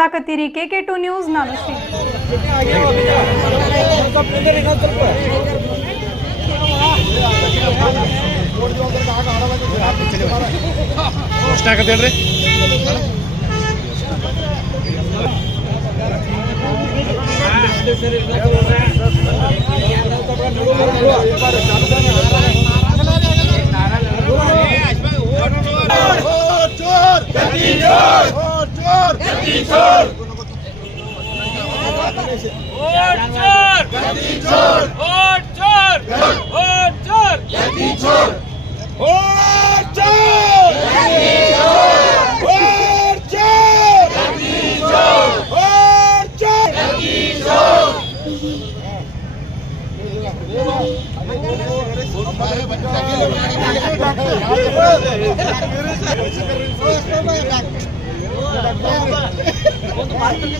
ನೋಡಾಕತ್ತೀರಿ K K two news ನಾನು চোর! গান্ধী চোর! ভোট চোর! গান্ধী চোর! ভোট চোর! ভোট! চোর! গান্ধী চোর! ভোট চোর! গান্ধী চোর! ভোট চোর! গান্ধী চোর! ভোট চোর! গান্ধী ಮಂತ್ರಿ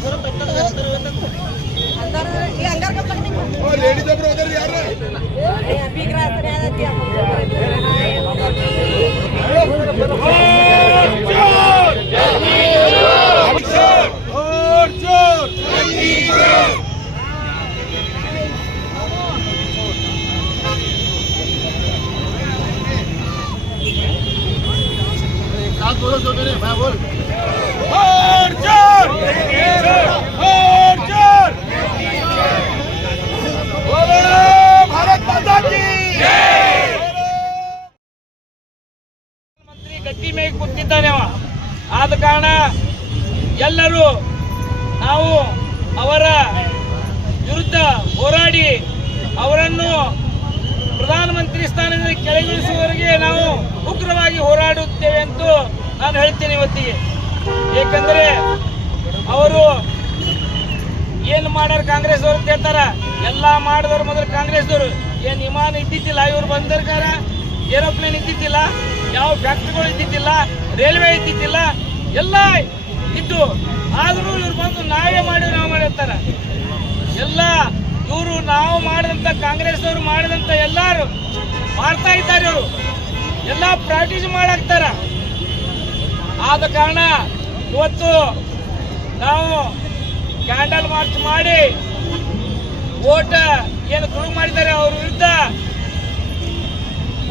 ಕಾರಣ ಎಲ್ಲರೂ ನಾವು ಅವರ ವಿರುದ್ಧ ಹೋರಾಡಿ ಅವರನ್ನು ಪ್ರಧಾನಮಂತ್ರಿ ಸ್ಥಾನದಿಂದ ಕೆಳಗಿಳಿಸುವವರೆಗೆ ನಾವು ಉಗ್ರವಾಗಿ ಹೋರಾಡುತ್ತೇವೆ ಎಂದು ನಾನು ಹೇಳ್ತೇನೆ ಇವತ್ತಿಗೆ. ಏಕೆಂದರೆ ಅವರು ಏನು ಮಾಡೋರು ಕಾಂಗ್ರೆಸ್ ಅವರು ಹೇಳ್ತಾರ? ಎಲ್ಲ ಮಾಡಿದವರು ಮೊದಲು ಕಾಂಗ್ರೆಸ್ದವರು ಏನು ವಿಮಾನ ಇದ್ದಿದ್ದಿಲ್ಲ, ಇವರು ಬಂದಿರ್ಕಾರ ಏರೋಪ್ಲೇನ್ ಇದ್ದಿದ್ದಿಲ್ಲ? ಯಾವ ಫ್ಯಾಕ್ಟ್ರಿಗಳು ಇದ್ದಿದ್ದಿಲ್ಲ? ರೈಲ್ವೆ ಇದ್ದಿದ್ದಿಲ್ಲ? ಎಲ್ಲ ಇದ್ದು ಆದರೂ ಇವ್ರು ಬಂದು ನಾವೇ ಮಾಡಿ ನಾವು ಮಾಡಿರ್ತಾರೆ ಎಲ್ಲ ಇವರು ನಾವು ಮಾಡಿದಂಥ ಕಾಂಗ್ರೆಸ್ನವರು ಮಾಡಿದಂಥ ಎಲ್ಲರೂ ಮಾಡ್ತಾ ಇದ್ದಾರೆ ಇವರು. ಎಲ್ಲ ಪ್ರಾಕ್ಟೀಸ್ ಮಾಡಾಕ್ತಾರ. ಆದ ಕಾರಣ ಇವತ್ತು ನಾವು ಕ್ಯಾಂಡಲ್ ಮಾರ್ಚ್ ಮಾಡಿ ಓಟ ಏನು ಗುರು ಮಾಡಿದ್ದಾರೆ ಅವ್ರ ವಿರುದ್ಧ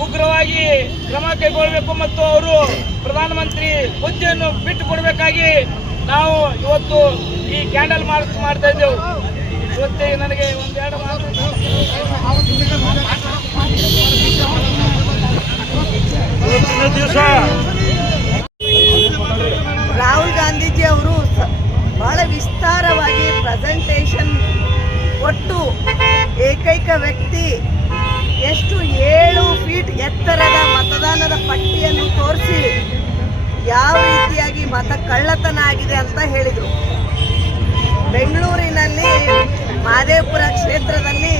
ಉಗ್ರವಾಗಿ ಕ್ರಮ ಕೈಗೊಳ್ಳಬೇಕು ಮತ್ತು ಅವರು ಪ್ರಧಾನಮಂತ್ರಿ ಹುದ್ದೆಯನ್ನು ಬಿಟ್ಟು ಕೊಡಬೇಕಾಗಿ ನಾವು ಇವತ್ತು ಈ ಕ್ಯಾಂಡಲ್ ಮಾರ್ಚ್ ಮಾಡ್ತಾ ಇದ್ದೆವು. ಇವತ್ತೇ ನನಗೆ ಒಂದೆರಡು ಮಾತು ರಾಹುಲ್ ಗಾಂಧೀಜಿ ಅವರು ಬಹಳ ವಿಸ್ತಾರವಾಗಿ ಪ್ರೆಸೆಂಟೇಷನ್ ಕೊಟ್ಟು ಏಕೈಕ ವ್ಯಕ್ತಿ ಎಷ್ಟು ಏಳು ಫೀಟ್ ಎತ್ತರದ ಮತದಾನದ ಪಟ್ಟಿಯನ್ನು ತೋರಿಸಿ ಯಾವ ರೀತಿಯಾಗಿ ಮತ ಕಳ್ಳತನ ಆಗಿದೆ ಅಂತ ಹೇಳಿದರು. ಬೆಂಗಳೂರಿನಲ್ಲಿ ಮಹದೇವಪುರ ಕ್ಷೇತ್ರದಲ್ಲಿ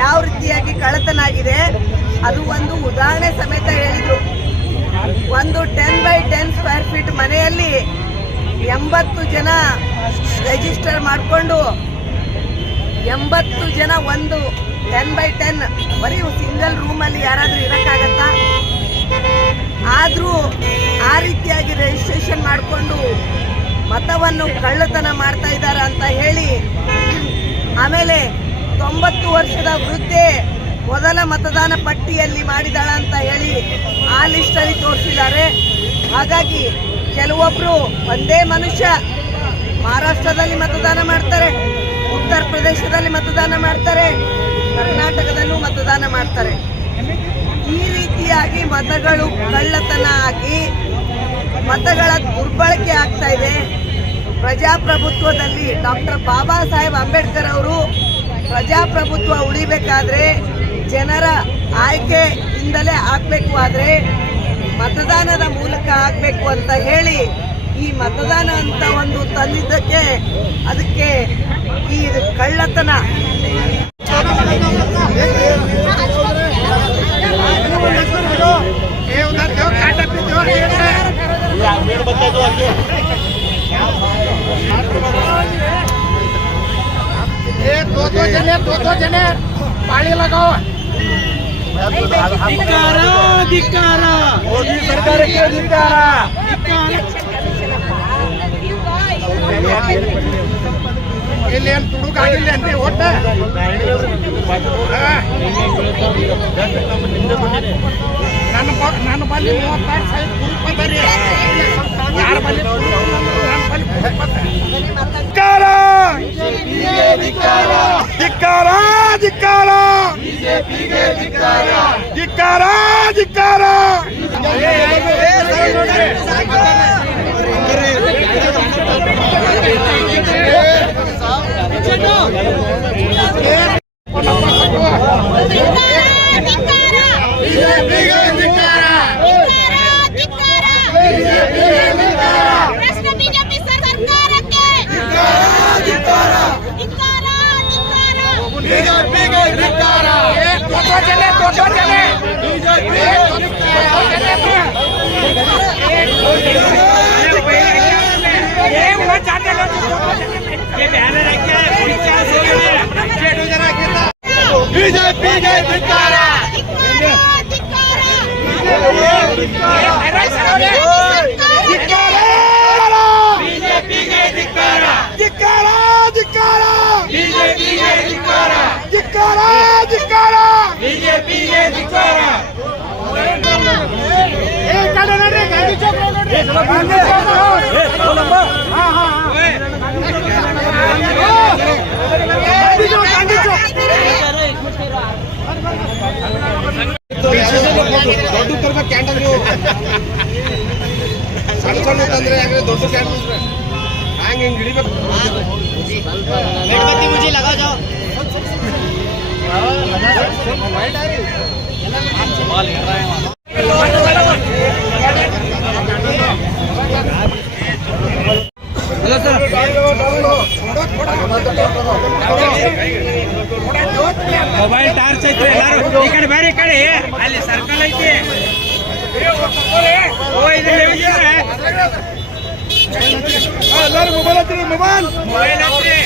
ಯಾವ ರೀತಿಯಾಗಿ ಕಳ್ಳತನ ಆಗಿದೆ ಅದು ಒಂದು ಉದಾಹರಣೆ ಸಮೇತ ಹೇಳಿದರು. ಒಂದು ten by ten square feet ಮನೆಯಲ್ಲಿ ಎಂಬತ್ತು ಜನ ರಿಜಿಸ್ಟರ್ ಮಾಡಿಕೊಂಡು, ಎಂಬತ್ತು ಜನ ಒಂದು ಟೆನ್ ಬೈ ಟೆನ್ ಬರೀ ಸಿಂಗಲ್ ರೂಮಲ್ಲಿ ಯಾರಾದರೂ ಇರೋಕ್ಕಾಗತ್ತಾ? ಆದರೂ ಆ ರೀತಿಯಾಗಿ ರಿಜಿಸ್ಟ್ರೇಷನ್ ಮಾಡಿಕೊಂಡು ಮತವನ್ನು ಕಳ್ಳತನ ಮಾಡ್ತಾ ಇದ್ದಾರೆ ಅಂತ ಹೇಳಿ, ಆಮೇಲೆ ತೊಂಬತ್ತು ವರ್ಷದ ವೃದ್ಧೆ ಮೊದಲ ಮತದಾನ ಪಟ್ಟಿಯಲ್ಲಿ ಮಾಡಿದಾಳ ಅಂತ ಹೇಳಿ ಆ ಲಿಸ್ಟಲ್ಲಿ ತೋರಿಸಿದ್ದಾರೆ. ಹಾಗಾಗಿ ಕೆಲವೊಬ್ಬರು ಒಂದೇ ಮನುಷ್ಯ ಮಹಾರಾಷ್ಟ್ರದಲ್ಲಿ ಮತದಾನ ಮಾಡ್ತಾರೆ, ಉತ್ತರ ಪ್ರದೇಶದಲ್ಲಿ ಮತದಾನ ಮಾಡ್ತಾರೆ ಕರ್ನಾಟಕದಲ್ಲೂ ಮತದಾನ ಮಾಡ್ತಾರೆ. ಈ ರೀತಿಯಾಗಿ ಮತಗಳು ಕಳ್ಳತನ ಆಗಿ ಮತಗಳ ದುರ್ಬಳಕೆ ಆಗ್ತಾ ಇದೆ. ಪ್ರಜಾಪ್ರಭುತ್ವದಲ್ಲಿ ಡಾಕ್ಟರ್ ಬಾಬಾ ಸಾಹೇಬ್ ಅಂಬೇಡ್ಕರ್ ಅವರು ಪ್ರಜಾಪ್ರಭುತ್ವ ಉಳಿಬೇಕಾದ್ರೆ ಜನರ ಆಯ್ಕೆಯಿಂದಲೇ ಆಗಬೇಕು. ಆದರೆ ಮತದಾನದ ಮೂಲಕ ಆಗಬೇಕು ಅಂತ ಹೇಳಿ ಈ ಮತದಾನ ಅಂತ ಒಂದು ತಂದಿದ್ದಕ್ಕೆ ಅದಕ್ಕೆ ಈ ಕಳ್ಳತನ. दो दो जने दो दो जने पानी लगाओ ಧಿಕ್ಕಾರ ಧಿಕ್ಕಾರ ಮೋದಿ ಸರ್ಕಾರಕ್ಕೆ ಧಿಕ್ಕಾರ ಧಿಕ್ಕಾರ ಇಲ್ಲಿ ಏನ್ ತುಡುಗ ಆಗಿಲ್ಲ ಏನ್ರಿ ಒಟ್ಟ ಹಾ. ನನ್ನ ಬ- ನನ್ನ ಬಲ್ಲಿ ಮೂವತ್ತಾರು ಸಾವಿರ ಕುರುಪ್ ಅದರಿ ಯಾರ ಬಲ್ಲಿ ಕುರುಪ್? ನನ್ನ ಬಲ್ಲಿ ಕುರುಪ್ ಅದ. ಧಿಕ್ಕಾರ ಧಿಕ್ಕಾರ ಧಿಕ್ಕಾರ ಧಿಕ್ಕಾರ ಧಿಕ್ಕಾರ ಧಿಕ್ಕಾರ ಧಿಕ್ಕಾರ ಧಿಕ್ಕಾರ ಧಿಕ್ಕಾರ ಕ್ಯಾಂಡಲ್ ನೀವು ಸಣ್ಣ ಸಣ್ಣ ತಂದ್ರೆ ಯಾಕಂದ್ರೆ ದೊಡ್ಡ ಕ್ಯಾಂಡಲ್ ಹಂಗ ಹಿಂಗ್ ಹಿಡಿಬೇಕು ಮೊಬೈಲ್ ಟಾರ್ಚ್ ಐತ್ರಿ ಎಲ್ಲಾರು ಈ ಕಡೆ ಬೇರೆ ಈ ಕಡೆ ಅಲ್ಲಿ ಸರ್ಕಲ್ ಐತಿ ಓ ಇದು ಎಲ್ಲರೂ ಮೊಬೈಲ್ ಹತ್ತಿರಿ ಮೊಬೈಲ್ ಮೊಬೈಲ್ ಹತ್ತಿರಿ